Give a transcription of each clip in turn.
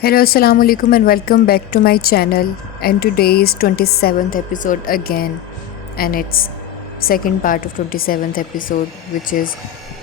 Hello, Assalamu alaikum and welcome back to my channel. And today is 27th episode again, and it's second part of 27th episode which is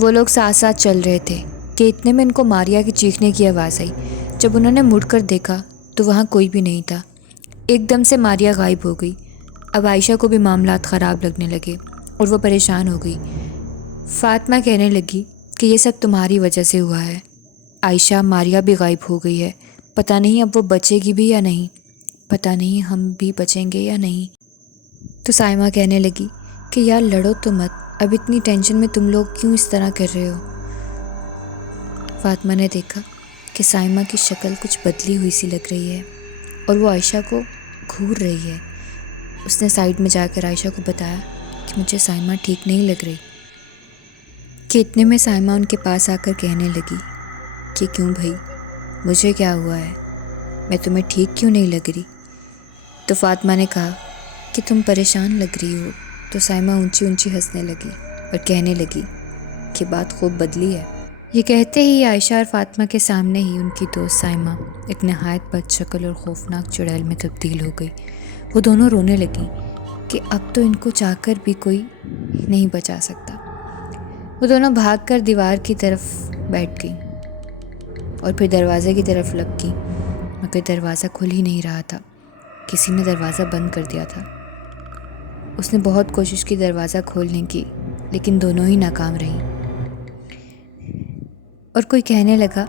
وہ لوگ ساتھ ساتھ چل رہے تھے کہ اتنے میں ان کو ماریا کی چیخنے کی آواز آئی۔ جب انہوں نے مڑ کر دیکھا تو وہاں کوئی بھی نہیں تھا۔ ایک دم سے ماریا غائب ہو گئی۔ اب عائشہ کو بھی معاملات خراب لگنے لگے اور وہ پریشان ہو گئی۔ فاطمہ کہنے لگی کہ یہ سب تمہاری وجہ سے ہوا ہے۔ عائشہ، ماریا بھی غائب ہو گئی ہے، پتہ نہیں اب وہ بچے گی بھی یا نہیں، پتہ نہیں ہم بھی بچیں گے یا نہیں۔ تو سائمہ کہنے لگی کہ یار لڑو تو مت، اب اتنی ٹینشن میں تم لوگ کیوں اس طرح کر رہے ہو؟ فاطمہ نے دیکھا کہ سائمہ کی شکل کچھ بدلی ہوئی سی لگ رہی ہے اور وہ عائشہ کو گھور رہی ہے۔ اس نے سائیڈ میں جا کر عائشہ کو بتایا کہ مجھے سائمہ ٹھیک نہیں لگ رہی۔ کہ اتنے میں سائمہ ان کے پاس آ کر کہنے لگی کہ کیوں بھائی، مجھے کیا ہوا ہے؟ میں تمہیں ٹھیک کیوں نہیں لگ رہی؟ تو فاطمہ نے کہا کہ تم پریشان لگ رہی ہو۔ تو سائمہ اونچی اونچی ہنسنے لگی اور کہنے لگی کہ بات خوب بدلی ہے۔ یہ کہتے ہی عائشہ اور فاطمہ کے سامنے ہی ان کی دوست سائمہ ایک نہایت بد شکل اور خوفناک چڑیل میں تبدیل ہو گئی۔ وہ دونوں رونے لگیں کہ اب تو ان کو چاہ کر بھی کوئی نہیں بچا سکتا۔ وہ دونوں بھاگ کر دیوار کی طرف بیٹھ گئیں اور پھر دروازے کی طرف لگ گئیں، مگر دروازہ کھل ہی نہیں رہا تھا۔ کسی نے دروازہ بند کر دیا تھا۔ اس نے بہت کوشش کی دروازہ کھولنے کی، لیکن دونوں ہی ناکام رہیں۔ اور کوئی کہنے لگا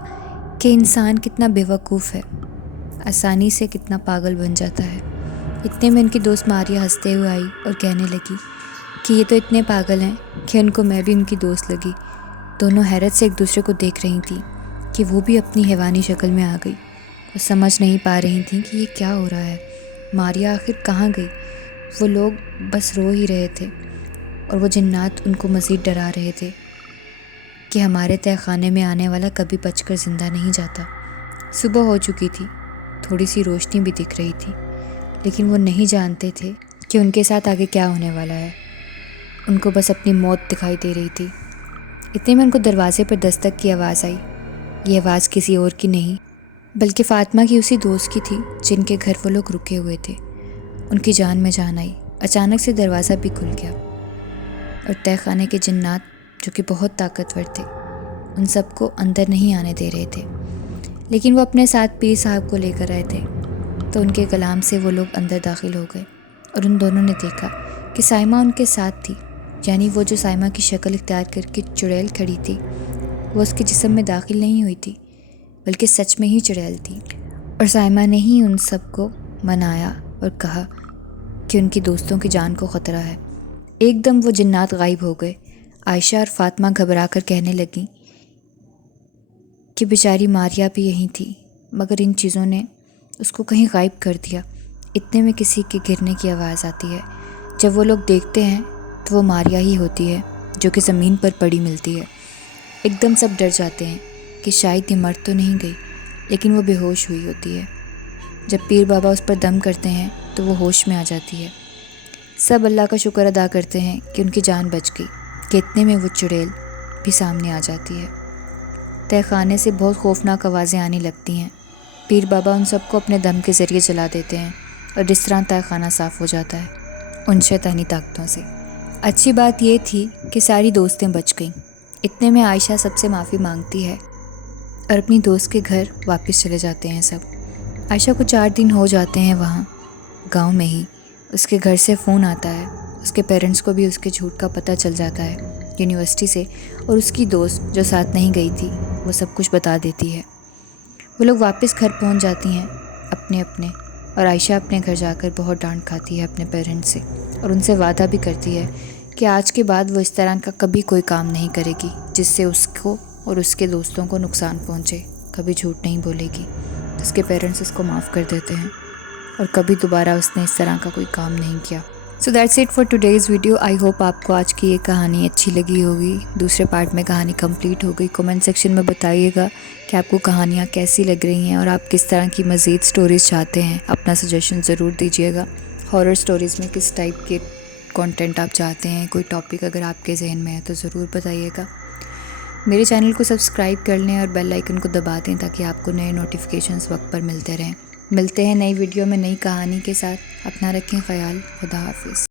کہ انسان کتنا بے وقوف ہے، آسانی سے کتنا پاگل بن جاتا ہے۔ اتنے میں ان کی دوست ماریا ہنستے ہوئے آئی اور کہنے لگی کہ یہ تو اتنے پاگل ہیں کہ ان کو میں بھی ان کی دوست لگی۔ دونوں حیرت سے ایک دوسرے کو دیکھ رہی تھیں کہ وہ بھی اپنی حیوانی شکل میں آ گئی۔ وہ سمجھ نہیں پا رہی تھیں کہ یہ کیا ہو رہا ہے۔ ماریا آخر کہاں گئی؟ وہ لوگ بس رو ہی رہے تھے اور وہ جنات ان کو مزید ڈرا رہے تھے کہ ہمارے تہہ خانے میں آنے والا کبھی بچ کر زندہ نہیں جاتا۔ صبح ہو چکی تھی، تھوڑی سی روشنی بھی دکھ رہی تھی، لیکن وہ نہیں جانتے تھے کہ ان کے ساتھ آگے کیا ہونے والا ہے۔ ان کو بس اپنی موت دکھائی دے رہی تھی۔ اتنے میں ان کو دروازے پر دستک کی آواز آئی۔ یہ آواز کسی اور کی نہیں بلکہ فاطمہ کی اسی دوست کی تھی جن کے گھر وہ لوگ رکے ہوئے تھے۔ ان کی جان میں جان آئی۔ اچانک سے دروازہ بھی کھل گیا اور تہہ خانے کے جنات، جو کہ بہت طاقتور تھے، ان سب کو اندر نہیں آنے دے رہے تھے، لیکن وہ اپنے ساتھ پیر صاحب کو لے کر آئے تھے۔ تو ان کے کلام سے وہ لوگ اندر داخل ہو گئے اور ان دونوں نے دیکھا کہ سائمہ ان کے ساتھ تھی، یعنی وہ جو سائمہ کی شکل اختیار کر کے چڑیل کھڑی تھی، وہ اس کے جسم میں داخل نہیں ہوئی تھی بلکہ سچ میں ہی چڑیل تھی۔ اور سائمہ نے ہی ان سب کو منایا اور کہا کہ ان کی دوستوں کی جان کو خطرہ ہے۔ ایک دم وہ جنات غائب ہو گئے۔ عائشہ اور فاطمہ گھبرا کر کہنے لگیں کہ بیچاری ماریا بھی یہیں تھی، مگر ان چیزوں نے اس کو کہیں غائب کر دیا۔ اتنے میں کسی کے گرنے کی آواز آتی ہے۔ جب وہ لوگ دیکھتے ہیں تو وہ ماریا ہی ہوتی ہے، جو کہ زمین پر پڑی ملتی ہے۔ ایک دم سب ڈر جاتے ہیں کہ شاید یہ مر تو نہیں گئی، لیکن وہ بے ہوش ہوئی ہوتی ہے۔ جب پیر بابا اس پر دم کرتے ہیں تو وہ ہوش میں آ جاتی ہے۔ سب اللہ کا شکر ادا کرتے ہیں کہ ان کی جان بچ گئی، کہ اتنے میں وہ چڑیل بھی سامنے آ جاتی ہے۔ تہہ خانے سے بہت خوفناک آوازیں آنے لگتی ہیں۔ پیر بابا ان سب کو اپنے دم کے ذریعے جلا دیتے ہیں اور اس طرح تہہ خانہ صاف ہو جاتا ہے ان شیطانی طاقتوں سے۔ اچھی بات یہ تھی کہ ساری دوستیں بچ گئیں۔ اتنے میں عائشہ سب سے معافی مانگتی ہے اور اپنی دوست کے گھر واپس چلے جاتے ہیں سب۔ عائشہ کو 4 دن ہو جاتے ہیں وہاں گاؤں میں ہی۔ اس کے گھر سے فون آتا ہے، اس کے پیرنٹس کو بھی اس کے جھوٹ کا پتہ چل جاتا ہے یونیورسٹی سے، اور اس کی دوست جو ساتھ نہیں گئی تھی وہ سب کچھ بتا دیتی ہے۔ وہ لوگ واپس گھر پہنچ جاتی ہیں اپنے، اور عائشہ اپنے گھر جا کر بہت ڈانٹ کھاتی ہے اپنے پیرنٹس سے، اور ان سے وعدہ بھی کرتی ہے کہ آج کے بعد وہ اس طرح کا کبھی کوئی کام نہیں کرے گی جس سے اس کو اور اس کے دوستوں کو نقصان پہنچے، کبھی جھوٹ نہیں بولے گی۔ اس کے پیرنٹس اس کو معاف کر دیتے ہیں اور کبھی دوبارہ اس نے اس طرح کا کوئی کام نہیں کیا۔ So that's it for today's video. I hope آپ کو آج کی یہ کہانی اچھی لگی ہوگی۔ دوسرے پارٹ میں کہانی کمپلیٹ ہو گئی۔ کمنٹ سیکشن میں بتائیے گا کہ آپ کو کہانیاں کیسی لگ رہی ہیں اور آپ کس طرح کی مزید سٹوریز چاہتے ہیں۔ اپنا سجیشن ضرور دیجیے گا۔ ہارر سٹوریز میں کس ٹائپ کے کانٹینٹ آپ چاہتے ہیں، کوئی ٹاپک اگر آپ کے ذہن میں ہے تو ضرور بتائیے گا۔ میرے چینل کو سبسکرائب کر لیں اور بیل آئیکن کو دبا دیں تاکہ آپ کو نئے نوٹیفیکیشنز وقت پر ملتے رہیں۔ ملتے ہیں نئی ویڈیو میں نئی کہانی کے ساتھ۔ اپنا رکھیں خیال۔ خدا حافظ۔